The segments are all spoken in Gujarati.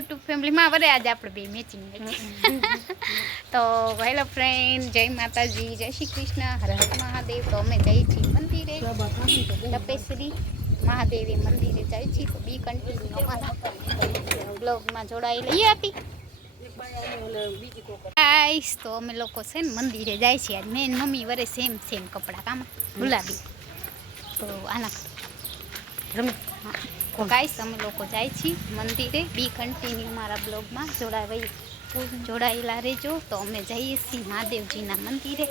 યુટ્યુબ ફેમિલીમાં વરે આજે આપણે બે મેચિંગ તો હેલો ફ્રેન્ડ, જય માતાજી, જય શ્રી કૃષ્ણ, હર હર મહાદેવ. તો અમે જઈએ છીએ મંદિરે, તપેશ્વરી મહાદેવી મંદિરે જઈએ છીએ. તો બી કન્ટિન્યુ અમારા બ્લોગમાં જોડાઈ લઈએ હતી ગાઈસ. તો અમે લોકો છે ને મંદિરે જાય છીએ આજ. મેં મમ્મી વરે સેમ કપડાં કામ ગુલાબી. તો આના ગાઈસ અમે લોકો જાય છીએ મંદિરે. બી કન્ટિન્યુ મારા બ્લોગમાં જોડાયેલા રહેજો. તો અમે જઈએ છીએ મહાદેવજીના મંદિરે.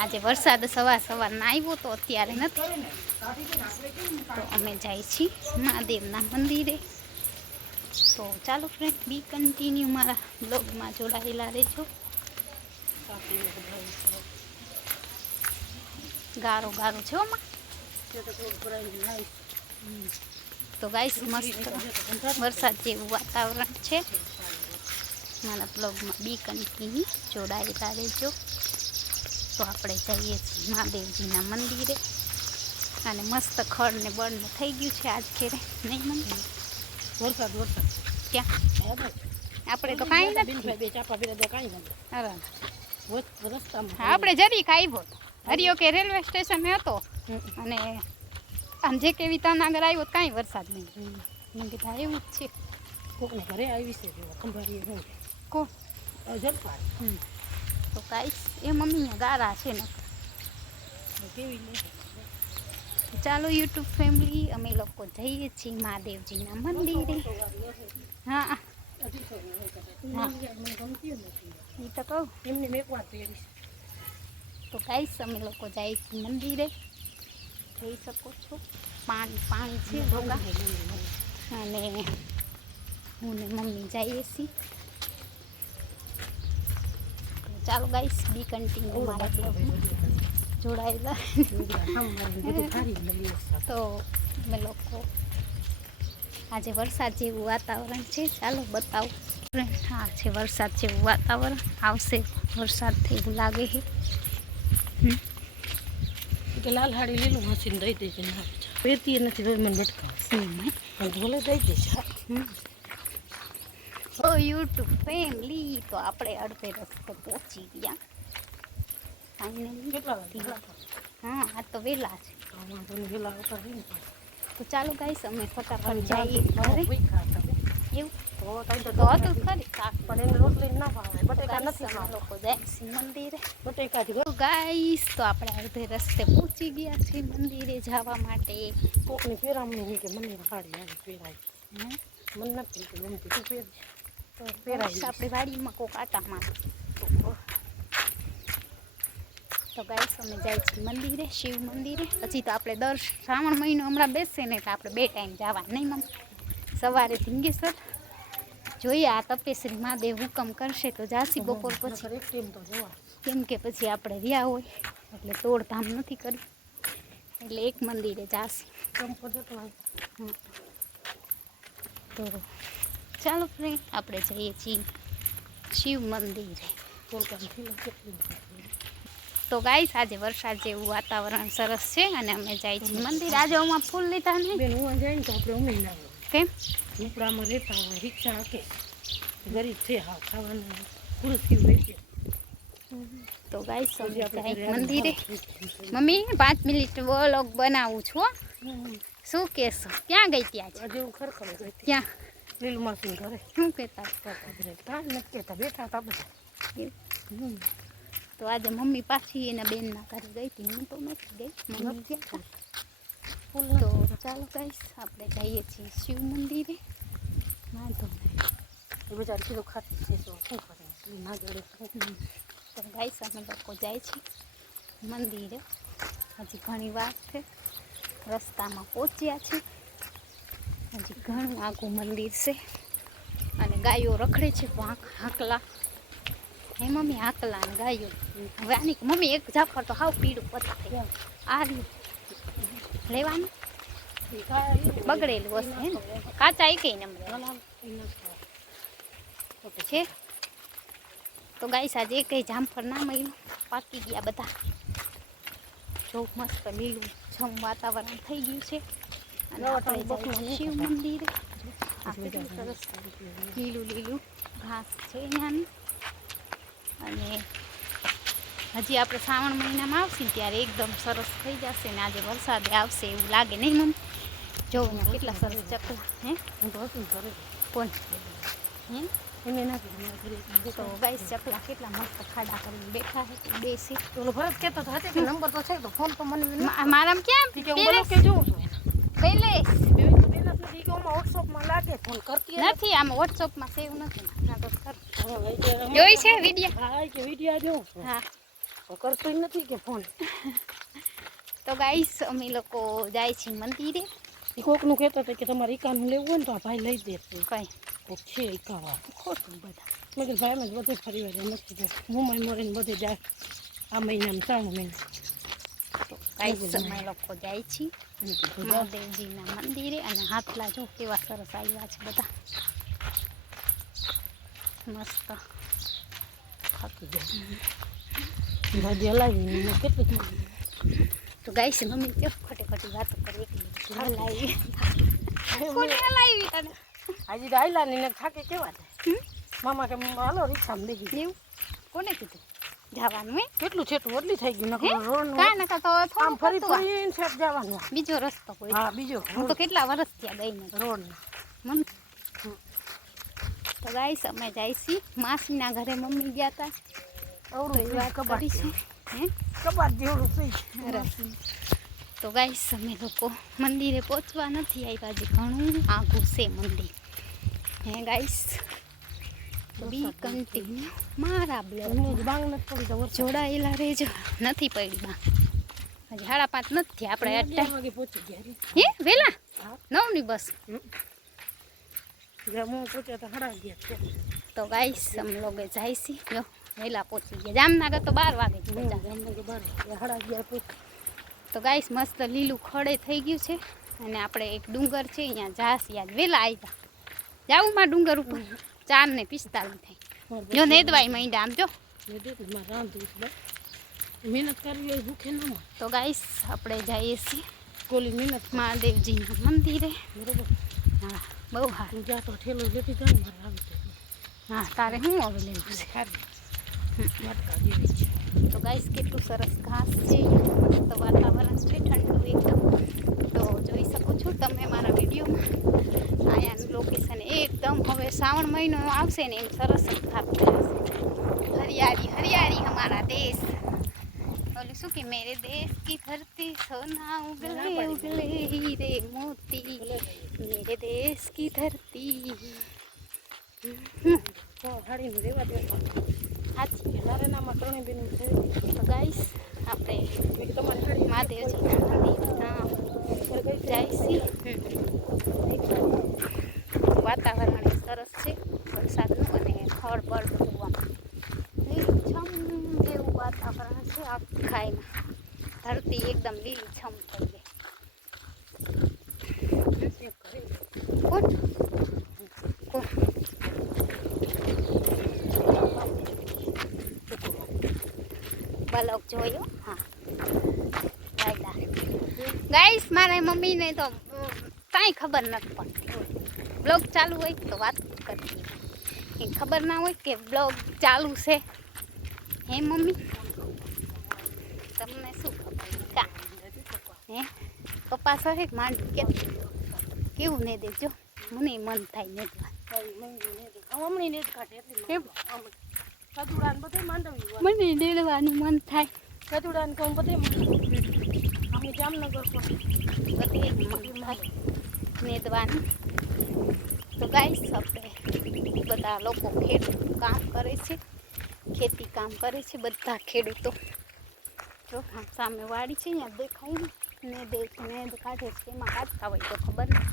આજે વરસાદ સવારના આવ્યો તો અત્યારે નથી. તો અમે જઈએ છીએ મહાદેવના મંદિરે. તો ચાલો ફ્રેન્ડ, બી કન્ટિન્યુ મારા બ્લોગમાં જોડાયેલા રહેજો. ગારો છે ઓમાં. તો ગાઈસ મસ્ત વરસાદ જેવું વાતાવરણ છે. મારા બ્લોગમાં બી કન્ટિન્યુ જોડાયેલા રહેજો. તો આપણે જઈએ છીએ મહાદેવજીના મંદિરે. અને મસ્ત ખડ ને બળ ને થઈ ગયું છે આજ ખેરે, નહીં મંદિર વરસાદ ક્યાં આપણે તો કાંઈ નથી. આપણે જરીક આવ્યો હરિયો કે રેલવે સ્ટેશન હતો અને આમ જે કેવી તન આગળ આવ્યો કાંઈ વરસાદ નહીં. મેં કીધા એવું જ છે. કોકને ઘરે આવી છે કો તો કાંઈ એ મમ્મીને ગારા છે ને કેવી. ચાલો યુટ્યુબ ફેમિલી, અમે લોકો જઈએ છીએ મહાદેવજીના મંદિરે. હા એ તો કહું એમને મેં વાત કરી. તો ગાઈસ અમે લોકો જઈએ છીએ મંદિરે. જોઈ શકો છો પાણી છે ભોગા. અને હું ને મમ્મી જઈએ છીએ. ચાલો ગાઈસ, બી કન્ટિન્યુ મારા બ્લોગમાં જોડાયેલા. તો અમે લોકો આજે વરસાદ જેવું વાતાવરણ છે. ચાલો બતાવો. હા છે વરસાદ જેવું વાતાવરણ, આવશે વરસાદ થઈ એવું લાગે છે. કે લાલ હાડી લીલું મશીન દઈ દેજે. પહેરતી નથી મને બટકા ભલે દઈ દેશે. ઓ યુટ્યુબ ફેમિલી, તો આપણે અડધે રસ્તે પહોંચી ગયા. હા આ તો વહેલા છે. તો ચાલો ગાઈસ, અમે ફટાફટ જઈએ ઘરે. એવું તો હતું ખરી શાક પણ એને રોટલી ના ભાવે. બટેકા નથી લોકો જાય છે મંદિરે બટેકા. ગાઈસ તો આપણે અડધે રસ્તે પહોંચી ગયા છીએ મંદિરે જવા માટે. કોકની પેરામણી કે મને સાડી આવી પહેરાય મને નથી ગમતી. તું પહેરાય આપણે વાડીમાં કોક આટા મારે. તો ગાઈસ અમે જાય છીએ મંદિરે, શિવ મંદિરે. પછી તો આપણે દર શ્રાવણ મહિનો હમણાં બેસશે ને એટલે આપણે 2 ટાઈમ જવા નહીં મમ્મી. સવારે ધીંગેશ્વર જોઈએ, આ તપેશ્વરી મહાદેવ હુકમ કરશે તો જાસી બપોર પછી. કેમ કે પછી આપણે રહ્યા હોય એટલે દોડધામ નથી કરી, એટલે એક મંદિરે જાસી. તો ચાલો ફ્રેન્ડ, આપણે જઈએ છીએ શિવ મંદિરે. તો ગાઈસ આજે વરસાદ જેવું વાતાવરણ સરસ છે અને અમે જાય છીએ મંદિર. આજે હું ફૂલ લીધા ને બેન, હું જાય ને તો આપણે ઉમેરી ના કેમ ઝૂંપડામાં રહેતા હોય, રિક્ષા હાકે, ગરીબ છે, હા ખાવાનું પૂરું થયું હોય છે. તો ગાઈસ અમે જાય મંદિરે. મમ્મી 5 મિનિટ વ્લોગ બનાવું છું. શું કહેશો? ક્યાં ગઈ ત્યાં આજે? હું ખરખર ગઈ ત્યાં લીલું માસી ઘરે. શું કહેતા કાંઈ નથી કહેતા, બેઠા હતા બધા. તો આજે મમ્મી પાછી એના બેનના ઘરે ગઈ હતી. હું તો નથી ગઈ, મમ્મી ગયા હતા. તો ચાલો ગાઈસ, આપણે જઈએ છીએ શિવ મંદિરે. વાંધો નહીં, બજાર કીધું ખાતી છે તો શું કરે ના જોડે. તો ગાઈસ અમે લોકો જાય છીએ મંદિરે. હજી ઘણી વાર છે, રસ્તામાં પહોંચ્યા છે. હજી ઘણું આગું મંદિર છે અને ગાયો રખડે છે. હાકલા હે મમ્મી, હાકલા ને ગાયો. હવે આની મમ્મી એક ઝાફર તો હાવ પીળું પતા થઈ ગયું. આ રહ્યું લેવાનું બગડેલું હશે હે ને, કાચા એ કઈ નંબર છે. તો ગાઈસ આજે કઈ જામફળ ના મળ્યું, પાકી ગયા બધા. જો મસ્ત લીલું છમ વાતાવરણ થઈ ગયું છે. અને આપણે શિવ મંદિરે કેટલું સરસ લીલું લીલું ઘાસ છે અહીંયાની. અને હજી આપણે શ્રાવણ મહિનામાં આવશે ત્યારે એકદમ સરસ થઈ જશે ને આજે વરસાદ આવશે એવું લાગે નહીં મને. જો કેટલા સરસ ચકલા. હે કોણ હે તો ગાઈસ ચકલા કેટલા મસ્ત ખાડા કરીને બેઠા છે બેસી. ફરજ કહેતો હતો કે નંબર તો છે તો ફોન તો મને મારામાં ક્યાં પહેલે વોટ્સઅપમાં લાગે ફોન કરતી નથી. આમાં વોટ્સઅપમાં સેવ નથી. ના તો કર જોઈ છે વિડીયો. હા કે વિડીયો જોઉં છું. હા તો કરતો નથી કે ફોન. તો ગાઈસ અમે લોકો જાય છીએ મંદિરે. કોકનું કહેતો હતો કે તમારે ઈકાનું લેવું હોય ને તો આ ભાઈ લઈ દે. કઈ કોક છે ઈકાવા ખોટું બધા. મેં કીધું ભાઈ બધું ફરી વાર નથી જાય મુંબઈ મોરીને બધે જાય આ મહિનામાં 3 મહિના. તો ગાઈસ અમે લોકો જાય છીએ મહાદેવજીના મંદિરે. અને હાથલા જો કેવા સરસ આવ્યા છે બધા મસ્ત. થાકી જાય ભાજી હલાવીને કેટલું. તો ગાઈસ મમ્મી કેવું ખોટી ખોટી વાતો કરી એકલી હલાવી કોને હલાવી તને હજી તો આયલા ને થાકે કેવા થાય. મામા કે હાલો રિક્ષામાં લઈ ગઈ. એવું કોને કીધું જવાનું હે? કેટલું છેટું ઓટલી થઈ ગયું નકર રોડ કાં નકા તો આમ ફરી થોડું ફરીને શેઠ જવાનું. બીજો રસ્તો કોઈ. હા બીજો હું તો કેટલા વર્ષ થયા ગઈ નથી રોડ મન. તો ગાઈસ અમે જઈશી માસીના ઘરે મમ્મી ગયા હતા. અવડું વાત કરી છે હે કબાટ જેવડું થઈ તો ગાઈસ અમે લોકો મંદિરે પહોંચવા નથી આવ્યા. હજી ઘણું આઘું છે મંદિર. હે ગાઈસ બી કન્ટિન્યુ મારા બ્લોગ બાંગ નથી પડી તો જોડાયેલા રહેજો. નથી પડી બા હજી 5:30 નથી આપણે 8 વાગે પહોંચી ગયા. હે વેલા 9 ની બસ. જ્યાં હું પહોંચ્યા તો 11:30. તો ગાઈસ અમે લોકો જઈશી. જો વહેલા પહોંચી ગયા. જામનગર તો 12 વાગે જ પહોંચ્યા. જામનગર 11:30 તો ગાઈસ મસ્ત લીલું ખડે થઈ ગયું છે. અને આપણે એક ડુંગર છે અહીંયા જાસી આજ વહેલા આવ્યા. જાવું માં ડુંગર ઉપર 4:45 થાય. જો નેદવાઈ માંડ્યા આમ જો મહેનત કરવી હોય ભૂખે ન મળે. તો ગાઈસ આપણે જઈએ છીએ કોલી મહેનત મહાદેવજીના મંદિરે. બરોબર. હા બહુ સારું. જા તો ઠેલો લેતી જાય ને આવી. હા તારે શું હવે લેવું છે? મટકા જેવી છે. તો ગાઈસ કેટલું સરસ ઘાસ છે. મસ્ત વાતાવરણ છે ઠંડુ એકદમ. તો જોઈ શકો છો તમે મારા વિડીયોમાં. અહીંયાનું લોકેશન એકદમ હવે શ્રાવણ મહિનો આવશે ને એમ સરસ જ થતું રહેશે. હરિયાળી હરિયાળી હમારા દેશ. બોલું શું કે મેરે દેશ કી ધરતી સોના ઉગલે ઉગલે હીરે મોતી મેરે દેશ કી ધરતી. હાડીને રેવા દે સાચી નારેનામાં 3 બેનું છે. તો ગાઈસ આપણે તમારી મહાદેવજીના મંદિર જઈશી. વાતાવરણ સરસ છે વરસાદનું અને ખડ બળ બધું લીલીછમ જેવું વાતાવરણ છે. આખાઈમાં ધરતી એકદમ લીલીછમ થઈ ગઈ. કોણ કોણ બ્લોગ જોયો? હા ગાઈસ મારા મમ્મીને તો કાંઈ ખબર નથી પડતી. બ્લોગ ચાલુ હોય તો વાત કરતી એ ખબર ના હોય કે બ્લોગ ચાલુ છે. હે મમ્મી તમને શું ખબર કા હે કપાસ હે માંડ કે કેવું ને દેજો મને મન થાય ને મને દેડવાનું મન થાય. કદુડાને કહું બધે અમે જામનગર બધે મન થાય નેદવાનું. તો ગાઈસ આપણે બધા લોકો ખેડૂત કામ કરે છે. ખેતી કામ કરે છે બધા ખેડૂતો. જો સામે વાડી છે અહીંયા દેખાય ને નેદ કાઢે છે. એમાં કાઢતા હોય તો ખબર નહીં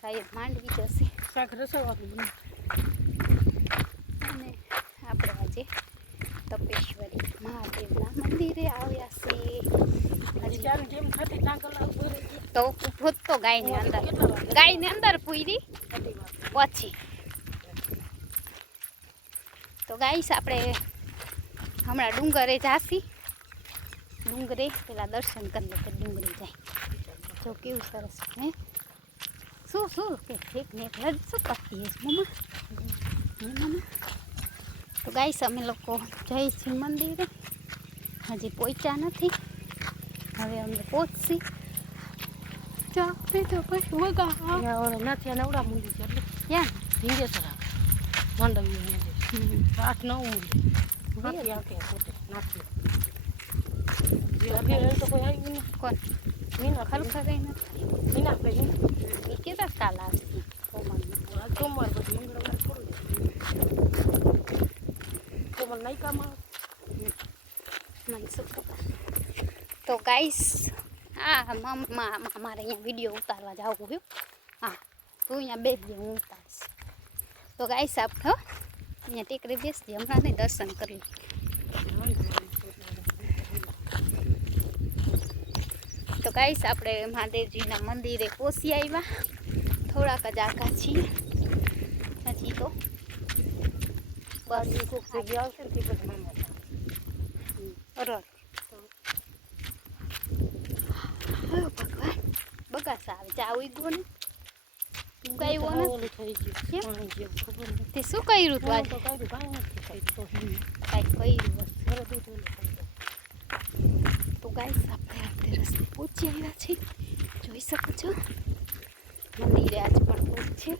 સાહેબ માંડવી જશે શાક રસોઈ. અને આપણે આજે તપેશ્વરી મહાદેવના મંદિરે આવ્યા છીએ. જેમ થતી ત્યાં કલાક તો ઉભો તો ગાયની અંદર પૂરી પછી. તો ગાઈસ આપણે હમણાં ડુંગરે જાસી. ડુંગરે પેલા દર્શન કરી લે ડુંગરે જાય. જો કેવું સરસ હે શું કે ઠીક ને એટલે જ શું કરતી હશે મમ્મા. તો ગાઈસ અમે લોકો જઈશું મંદિરે, હજી પહોંચ્યા નથી, હવે અમે પહોંચશી. ચાપે તો પછી વગા નાથિયા નવડા મૂંડી છે એટલે ક્યાં હિંગેસર માંડવી 8-9 મૂંડી નાથી આંકે પોતે નાથી જે તો કોઈ આવી નહીં. કોણ મીના ખરેખર નથી મીના પે એ કેતા કાલ આવશે સોમવાર પછી મંગળવાર થોડું કોમલ નાયકામાં મને શું ખબર. તો ગાઈસ મારે અહીંયા વિડીયો ઉતારવા જવું હોય. હા તું અહીંયા બેસજે, હું ઉતારીશ. તો ગાઈસ આપણે અહીંયા ટેકરી બેસજે, હમણાં નહીં દર્શન કરી. તો ગાઈસ આપણે મહાદેવજીના મંદિરે પહોંચી આવ્યા, થોડાક જ આગા છીએ હજી તો. બસ જગ્યા આવશે ને તે પછી મામા અરર ભગવાન બગાસા આવે ચા ઉગ્યો ને ઉગાવ્યો ને ઓલું થઈ ગયું પાણી જેવું ખબર નથી. તે શું કર્યું તું આજે? તો કાંઈ કાંઈ નથી ખાઈ તો કાંઈ કર્યું બસ. ઘરે દૂધ ઓલું ખાઈ તો ગાઈસ આપણે અડધે રસ્તે પહોંચી આવ્યા છીએ, જોઈ શકો છો. મંદિરે આજ પણ ભૂખ છે.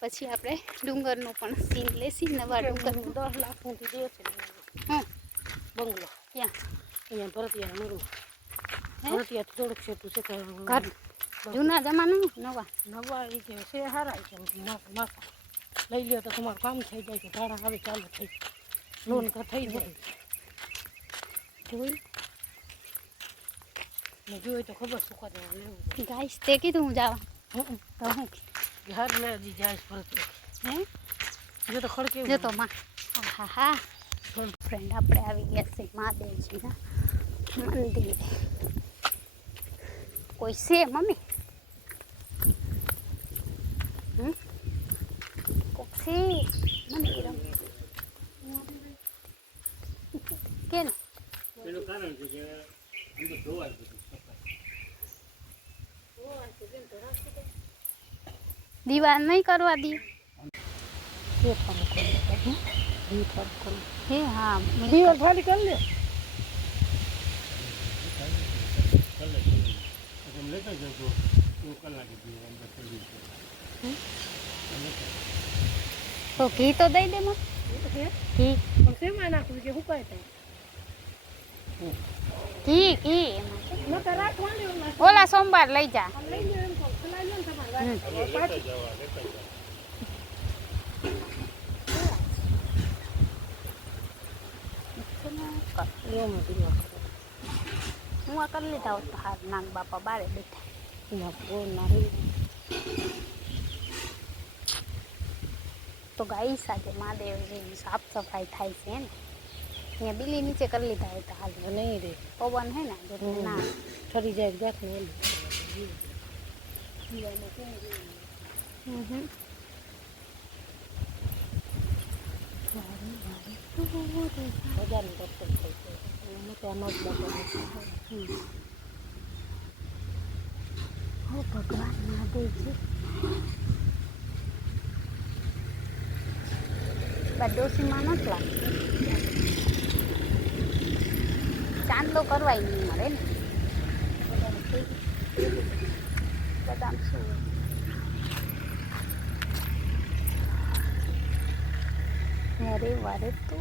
પછી આપણે ડુંગરનો પણ સીન લેશી, નવા ડુંગર 10 લાખ ઊંધી દે છે હા બંગલો ક્યાં અહીંયા ભરતિયા મૂરું ભરતિયા થોડુંક છેટું છે ઘર જૂના જમાનાનું નવા નવા એ છે સારા છે માથા લઈ લ્યો તો તમારું કામ થઈ જાય છે, ભાડા આવે ચાલુ થઈ લોન થઈ જાય જોઈ ને જોઈએ તો ખબર શું કરે લેવું ગાઈસ તે કીધું હું જવા તો હું ઘર લે જી જાય ભરતી હે જો તો ખડકે જો તો માં હા હા ફ્રેન્ડ આપણે આવી ગયા છે મહાદેવજીના મંદિરે. કોઈ છે મમ્મી? કોક છે મંદિર કેમ એનું કારણ છે કે અંદર ધોવાય બધું દીવા નહીં કરવા દી હે હા દીવાલ ખાલી કરી લે એમ લેતા જજો એવું કલાકે દીવા અંદર ચડી તો ઘી તો દઈ દે મને ઘી પણ શેમાં નાખવું કે હુકાય થાય ઘી ઘી ન તો રાખવાનું ઓલા સોમવાર લઈ જા લઈ લો એમ કહું ખલાઈ લો ને તમારે લેતા જવા હું આ કરી લીધા હોત તો હાર નાગ બાપા બારે બેઠા. તો ગાઈસ આજે મહાદેવજીની સાફ સફાઈ થાય છે ને, અહીંયા બિલ્લી નીચે કરી લીધા હોય તો હાલ નહીં રે પવન હે ને એટલે ના ઠરી જાય ગાંઠ ને બજારનું દર્શન થઈ જાય ત્યાં ન જ હો ભગવાન મહાદેવજી ડોસીમાં નથી લાગતું, ચાંદલો કરવાય નહીં મળે ને બદામ શું અરે વારે તો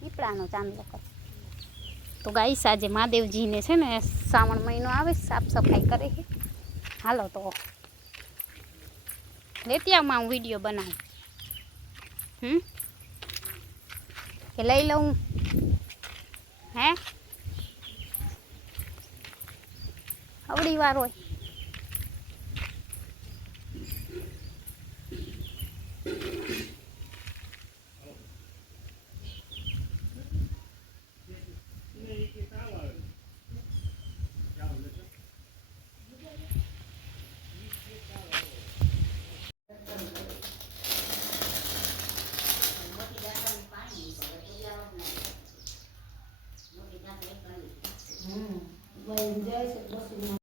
પીપળાનો ચાંદલો કર. તો ગાઈસ આજે મહાદેવજીને છે ને શ્રાવણ મહિનો આવે સાફ સફાઈ કરે છે. હાલો તો લેતિયામાં હું વિડીયો બનાવું કે લઈ લઉં હે અવડી વાર હોય જાય મશીનમાં